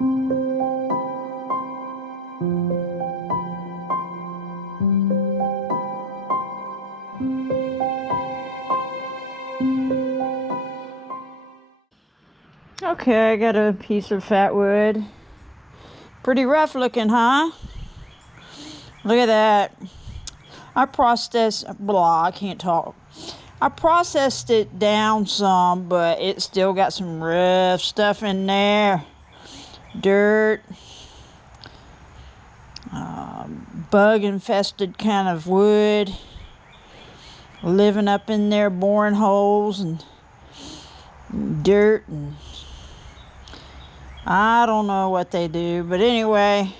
Okay, I got a piece of fatwood. Pretty rough looking, huh? Look at that. I can't talk. I processed it down some, but it still got some rough stuff in there. Dirt. Bug infested kind of wood. Living up in there, boring holes and dirt, and I don't know what they do, but anyway,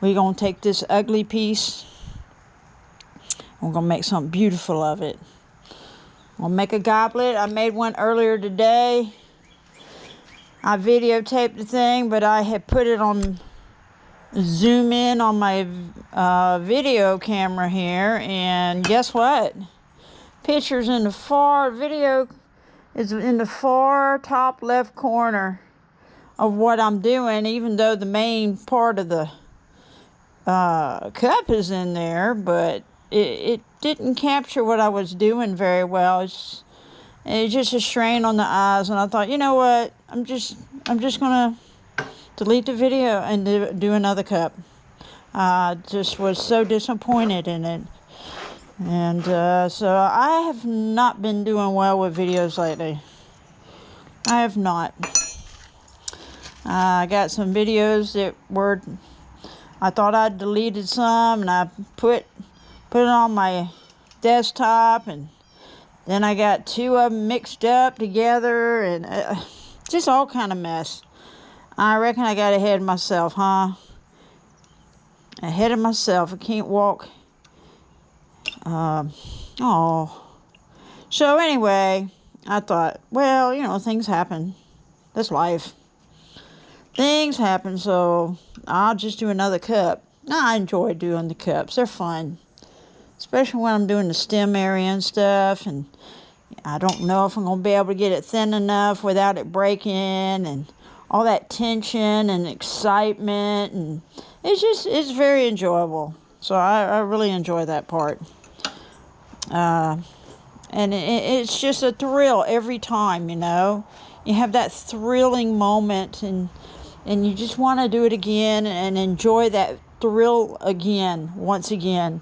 we're gonna take this ugly piece. We're gonna make something beautiful of it. I'll make a goblet. I made one earlier today. I videotaped the thing, but I had put it on zoom in on my video camera here, and guess what? Picture's in the far video is in the far top left corner of what I'm doing, even though the main part of the cup is in there, but it didn't capture what I was doing very well. It's just a strain on the eyes, and I thought, you know what? I'm just gonna delete the video and do another cup. I just was so disappointed in it, and so I have not been doing well with videos lately. I have not. I got some videos that were, I thought I'd deleted some, and I put it on my desktop, and then I got two of them mixed up together, and just all kind of mess. I reckon I got ahead of myself, huh? Ahead of myself. I can't walk. So anyway, I thought, well, you know, things happen. That's life. Things happen, so I'll just do another cup. I enjoy doing the cups. They're fun. Especially when I'm doing the stem area and stuff, and I don't know if I'm going to be able to get it thin enough without it breaking, and all that tension and excitement, and it's very enjoyable. So I really enjoy that part. And it's just a thrill every time, you know. You have that thrilling moment, and you just want to do it again and enjoy that thrill again, once again.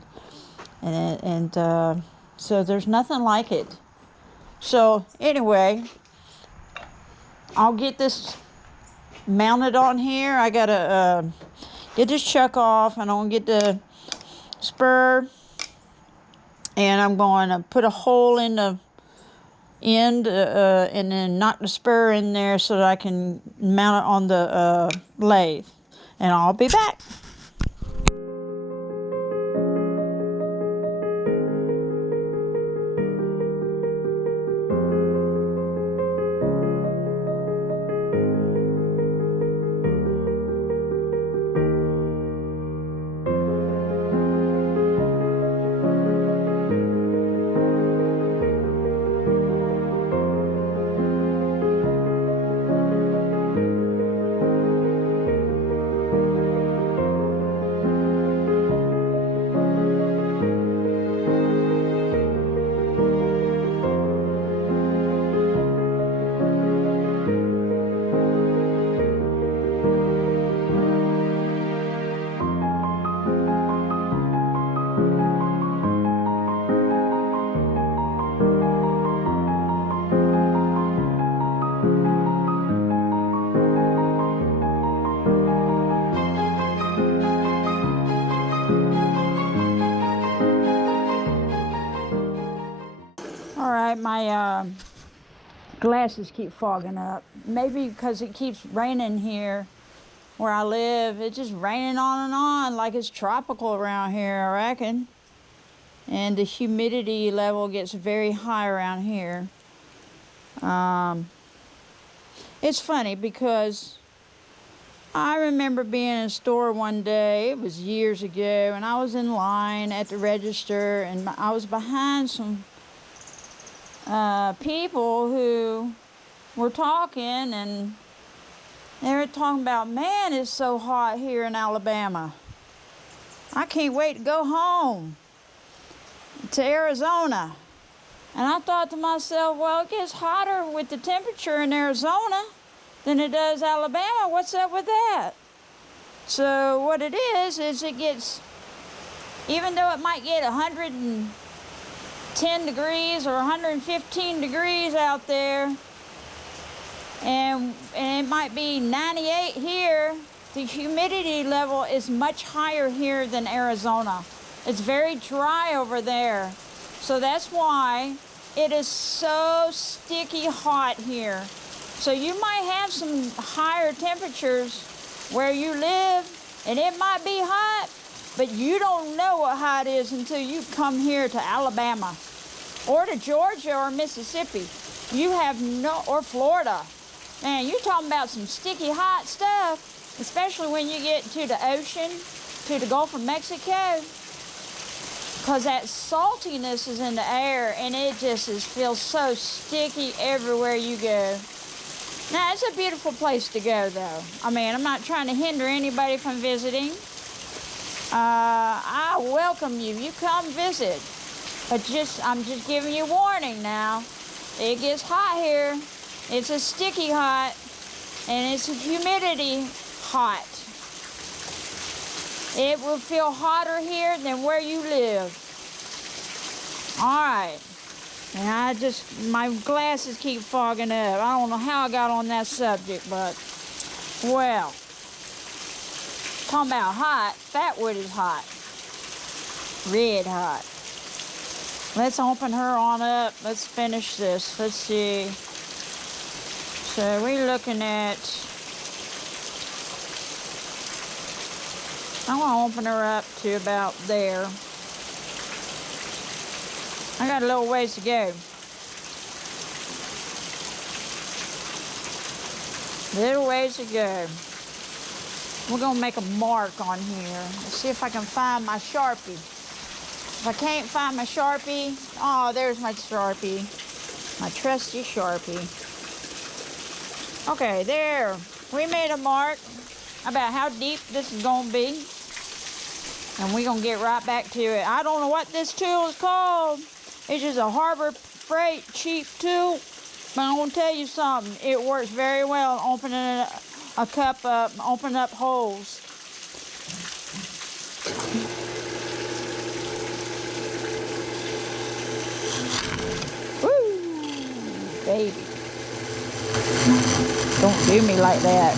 And so there's nothing like it. So anyway, I'll get this mounted on here. I gotta get this chuck off, and I'll get the spur, and I'm going to put a hole in the end and then knock the spur in there so that I can mount it on the lathe, and I'll be back. My glasses keep fogging up. Maybe because it keeps raining here where I live. It's just raining on and on like it's tropical around here, I reckon. And the humidity level gets very high around here. It's funny because I remember being in a store one day, it was years ago, and I was in line at the register, and I was behind some people who were talking, and They were talking about, man, it's so hot here in Alabama. I can't wait to go home to Arizona. And I thought to myself, well, it gets hotter with the temperature in Arizona than it does Alabama. What's up with that? So what it is it gets, even though it might get 110 degrees or 115 degrees out there, and it might be 98 here, the humidity level is much higher here than Arizona. It's very dry over there. So that's why it is so sticky hot here. So you might have some higher temperatures where you live, and it might be hot, but you don't know what hot is until you come here to Alabama or to Georgia or Mississippi. You have or Florida. Man, you're talking about some sticky hot stuff, especially when you get to the ocean, to the Gulf of Mexico, because that saltiness is in the air, and it just feels so sticky everywhere you go. Now, it's a beautiful place to go, though. I mean, I'm not trying to hinder anybody from visiting. I welcome you. You come visit. But I'm just giving you warning now. It gets hot here. It's a sticky hot, and it's a humidity hot. It will feel hotter here than where you live. All right. And my glasses keep fogging up. I don't know how I got on that subject, but, well, talking about hot, Fatwood is hot. Red hot. Let's open her on up. Let's finish this. Let's see. So we're looking at, I'm going to open her up to about there. I got a little ways to go. Little ways to go. We're going to make a mark on here. Let's see if I can find my Sharpie. If I can't find my Sharpie, oh, there's my Sharpie. My trusty Sharpie. Okay, there. We made a mark about how deep this is going to be. And we're going to get right back to it. I don't know what this tool is called. It's just a Harbor Freight cheap tool. But I'm going to tell you something. It works very well opening a cup up, opening up holes. Woo! Baby. Don't do me like that.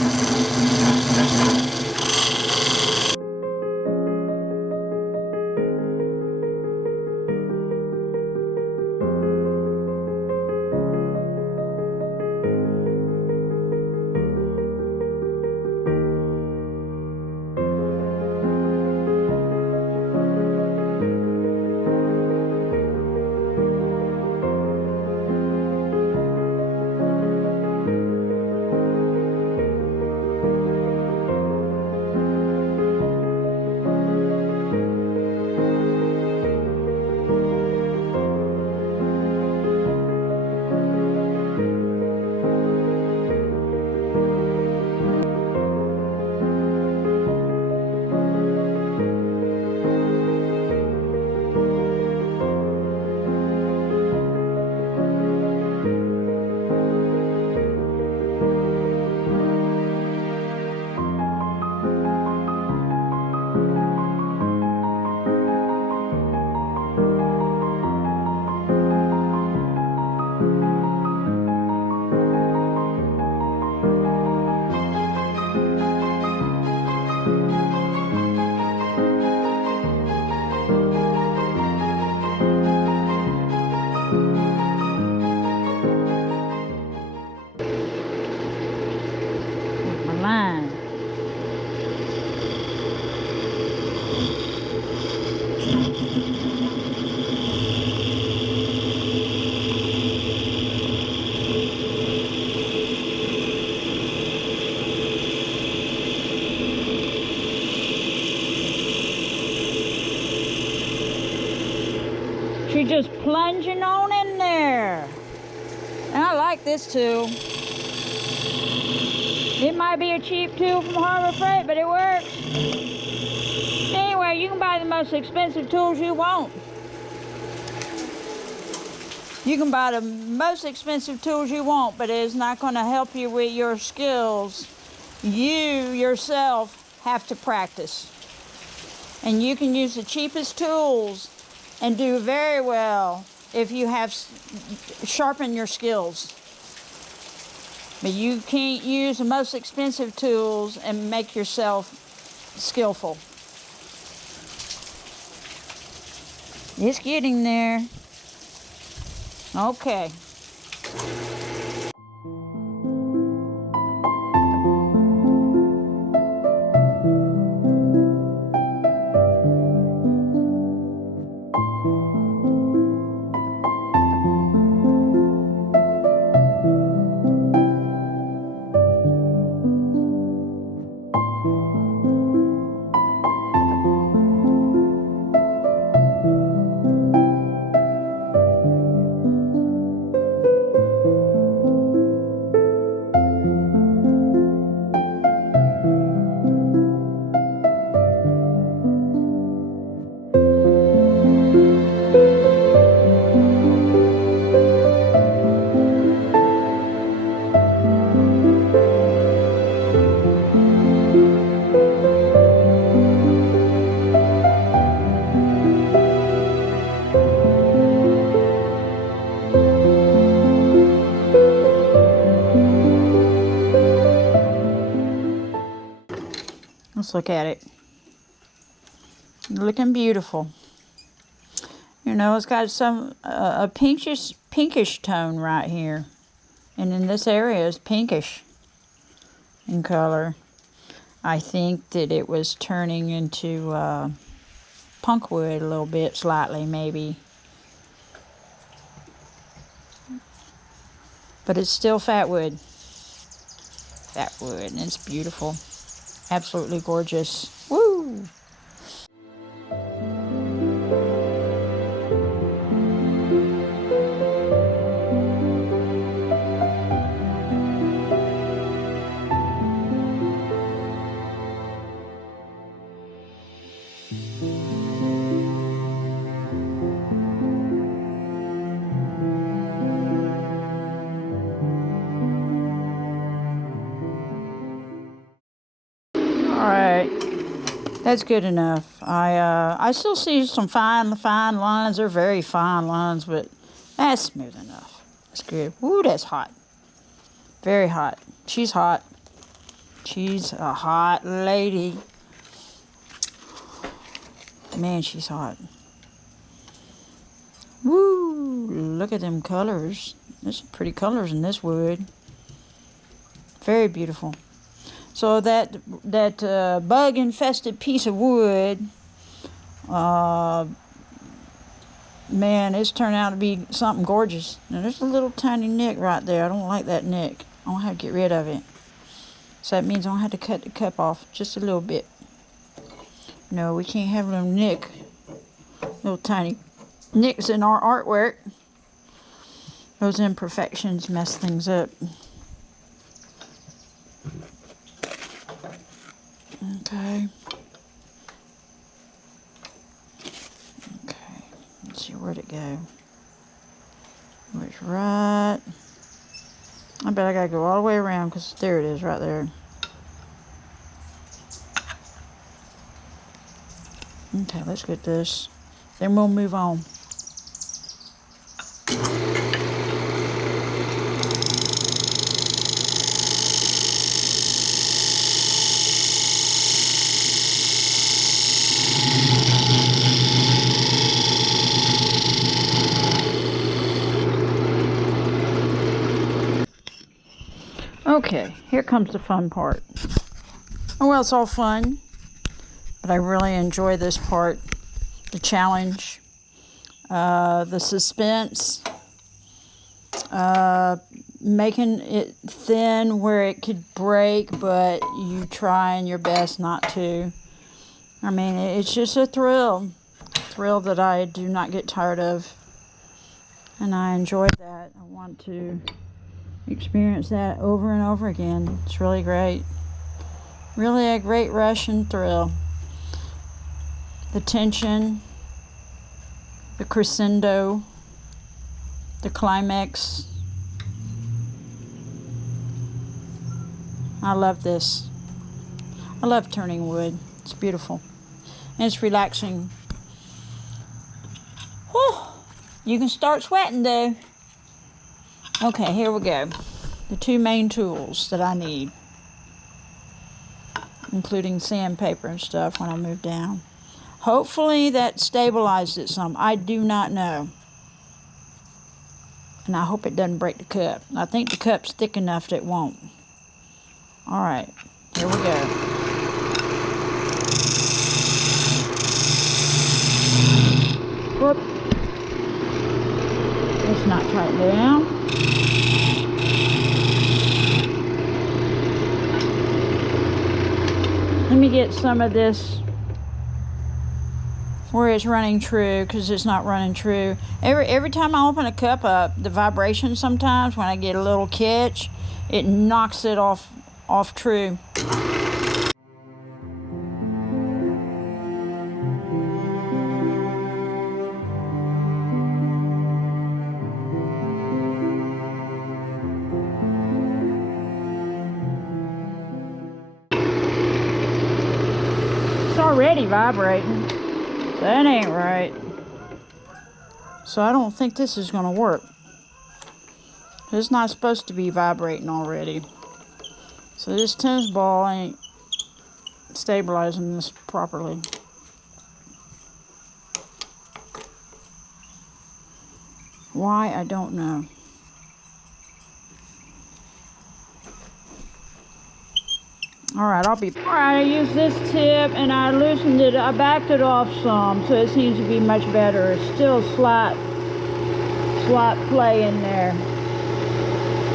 She's just plunging on in there. And I like this too. It might be a cheap tool from Harbor Freight, but it works. Anyway, you can buy the most expensive tools you want. You can buy the most expensive tools you want, but it's not going to help you with your skills. You yourself have to practice. And you can use the cheapest tools and do very well if you have sharpened your skills. But you can't use the most expensive tools and make yourself skillful. It's getting there. Okay. Let's look at it. Looking beautiful. You know, it's got some a pinkish tone right here, and in this area is pinkish in color. I think that it was turning into punkwood a little bit, slightly maybe, but it's still fatwood. Fatwood, and it's beautiful. Absolutely gorgeous. Woo! Alright, that's good enough. I still see some fine lines. They're very fine lines, but that's smooth enough. That's good. Ooh, that's hot. Very hot. She's hot. She's a hot lady. Man, she's hot. Woo! Look at them colors. There's some pretty colors in this wood. Very beautiful. So that bug-infested piece of wood, man, it's turned out to be something gorgeous. Now, there's a little tiny nick right there. I don't like that nick. I don't have to get rid of it. So that means I don't have to cut the cup off just a little bit. No, we can't have little tiny nicks in our artwork. Those imperfections mess things up. Okay. Okay. Let's see, where'd it go? It's right. I bet I gotta go all the way around because there it is right there. Okay, let's get this. Then we'll move on. Okay, here comes the fun part. Oh, well, it's all fun, but I really enjoy this part. The challenge, the suspense, making it thin where it could break, but you trying your best not to. I mean, it's just a thrill that I do not get tired of, and I enjoy that. I want to Experience that over and over again. It's really great. Really a great rush and thrill. The tension, the crescendo, the climax. I love this. I love turning wood. It's beautiful. And it's relaxing. Whew. You can start sweating though. Okay, here we go. The two main tools that I need, including sandpaper and stuff when I move down. Hopefully that stabilized it some. I do not know. And I hope it doesn't break the cup. I think the cup's thick enough that it won't. All right, here we go. Whoop. Let's not tighten down. Let me get some of this where it's running true, because it's not running true. Every time I open a cup up, the vibration sometimes, when I get a little catch, it knocks it off true. It's already vibrating. That ain't right. So I don't think this is gonna work. It's not supposed to be vibrating already. So this tennis ball ain't stabilizing this properly. Why, I don't know. Alright, Alright, I used this tip and I loosened it. I backed it off some, so it seems to be much better. It's still slight play in there,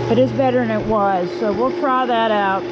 but it's better than it was. So we'll try that out.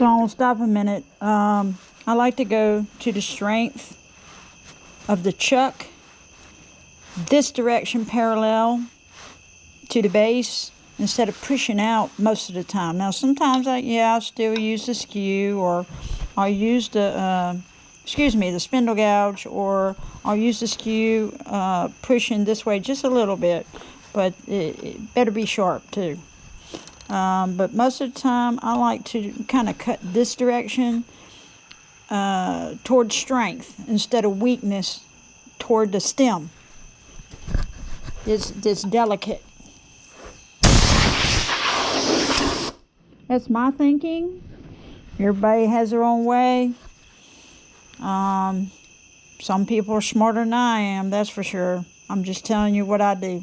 So I'll stop a minute. I like to go to the strength of the chuck, this direction parallel to the base, instead of pushing out most of the time. Now sometimes I still use the skew, or I'll use the the spindle gouge, or I'll use the skew pushing this way just a little bit, but it better be sharp too. But most of the time I like to kind of cut this direction toward strength instead of weakness toward the stem. It's delicate. That's my thinking. Everybody has their own way. Some people are smarter than I am, that's for sure. I'm just telling you what I do.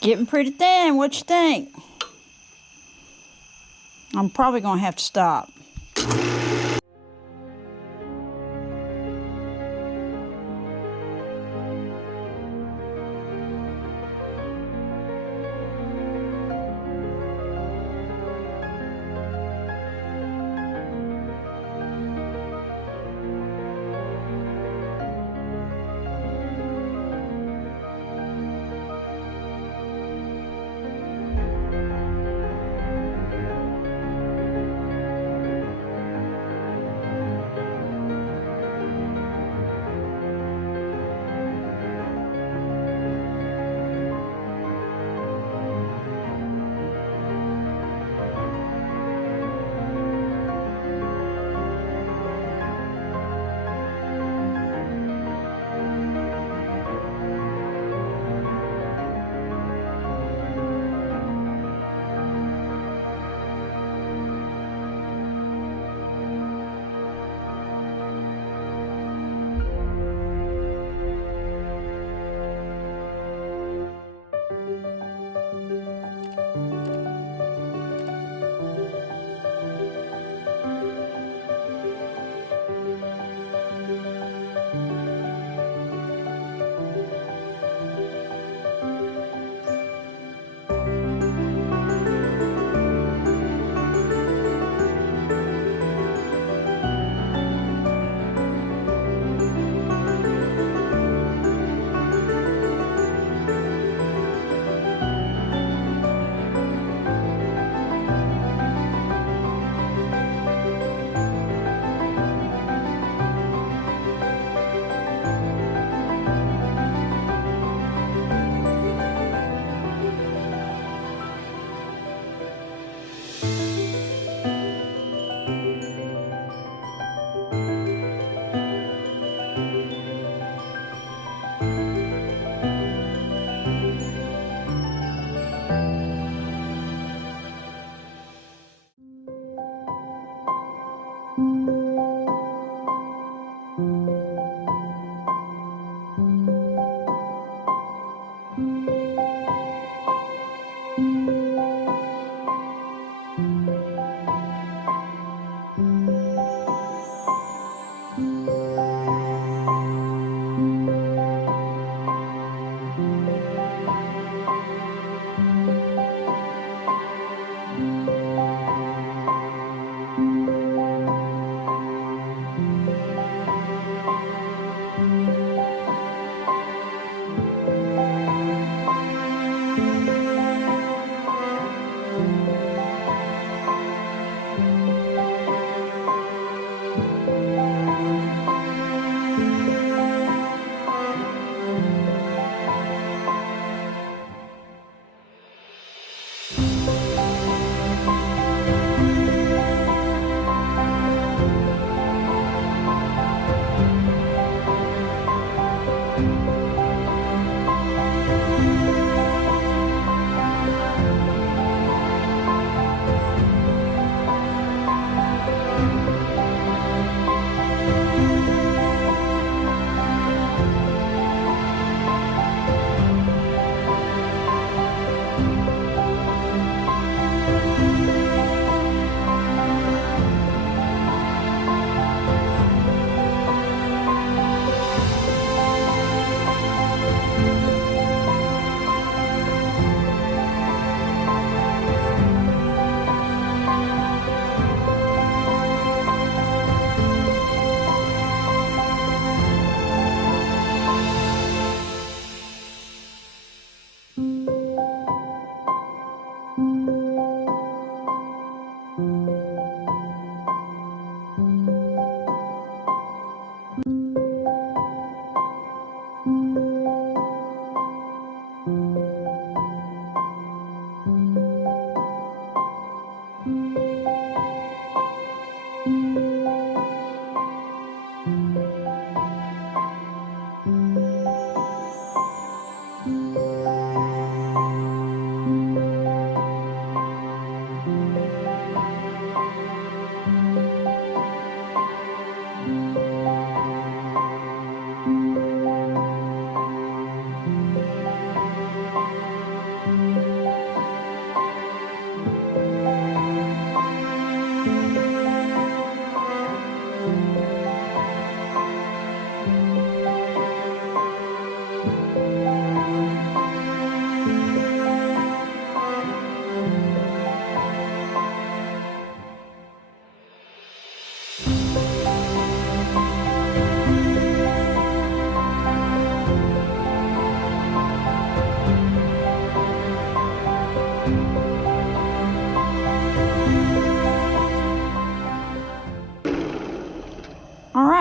Getting pretty thin. What you think? I'm probably going to have to stop.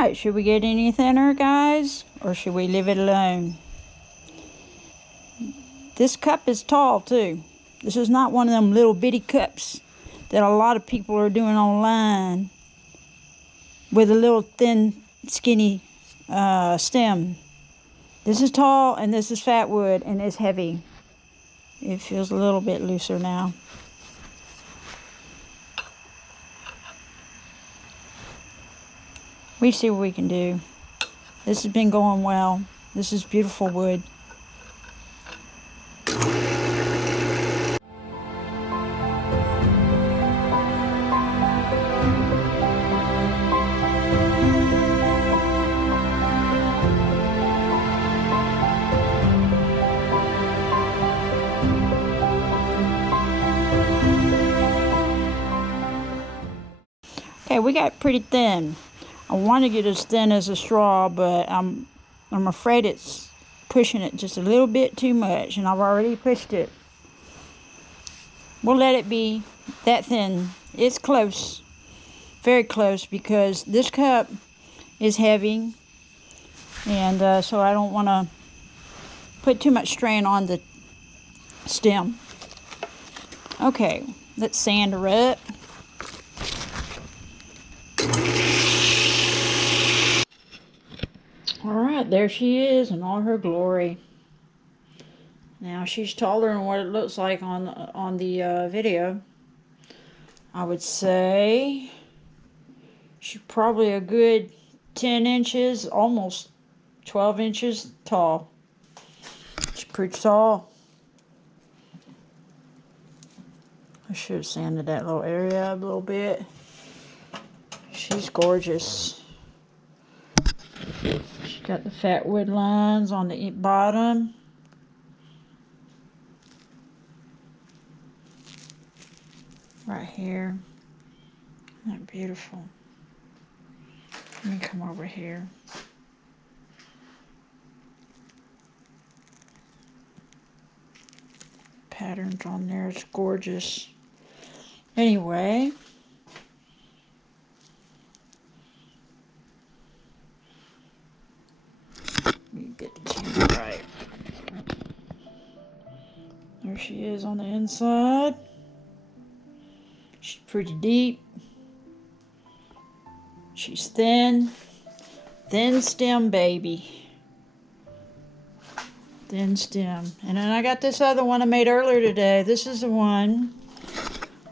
right, should we get any thinner, guys? Or should we leave it alone? This cup is tall, too. This is not one of them little bitty cups that a lot of people are doing online with a little thin, skinny stem. This is tall, and this is Fatwood, and it's heavy. It feels a little bit looser now. We see what we can do. This has been going well. This is beautiful wood. Okay, we got pretty thin. I want to get as thin as a straw, but I'm afraid it's pushing it just a little bit too much, and I've already pushed it. We'll let it be that thin. It's close, very close, because this cup is heavy, and so I don't want to put too much strain on the stem. Okay, let's sand her up. Alright, there she is in all her glory. Now she's taller than what it looks like on the video. I would say she's probably a good 10 inches, almost 12 inches tall. She's pretty tall. I should have sanded that little area up a little bit. She's gorgeous. She's got the Fatwood lines on the bottom. Right here. Isn't that beautiful? Let me come over here. Patterns on there, it's gorgeous. Anyway. Get the camera right. There she is on the inside. She's pretty deep. She's thin. Thin stem, baby. Thin stem. And then I got this other one I made earlier today. This is the one.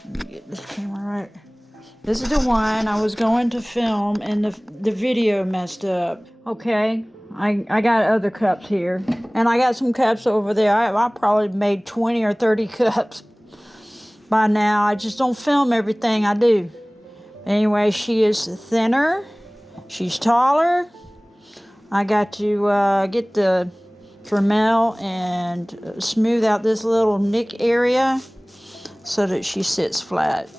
Let me get this camera right. This is the one I was going to film, and the video messed up. Okay. I got other cups here, and I got some cups over there. I probably made 20 or 30 cups by now. I just don't film everything I do. Anyway, she is thinner. She's taller. I got to get the Dremel and smooth out this little nick area so that she sits flat.